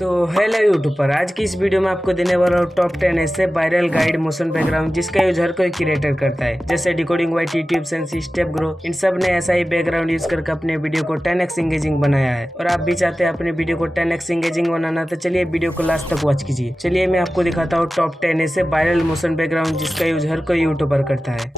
तो hello YouTuber, आज की इस वीडियो में आपको देने वाला हूँ टॉप 10 ऐसे वायरल गाइड मोशन बैकग्राउंड जिसका यूज हर कोई क्रिएटर करता है, जैसे decoding white, YouTube sensi, step grow. इन सब ने ऐसा ही बैकग्राउंड यूज करके अपने वीडियो को 10x इंगेजिंग बनाया है। और आप भी चाहते हैं अपने वीडियो को 10x इंगेजिंग बनाना, तो चलिए वीडियो को लास्ट तक वॉच कीजिए। चलिए मैं आपको दिखाता हूँ टॉप 10 ऐसे वायरल मोशन बैकग्राउंड जिसका यूज हर कोई यूट्यूबर करता है।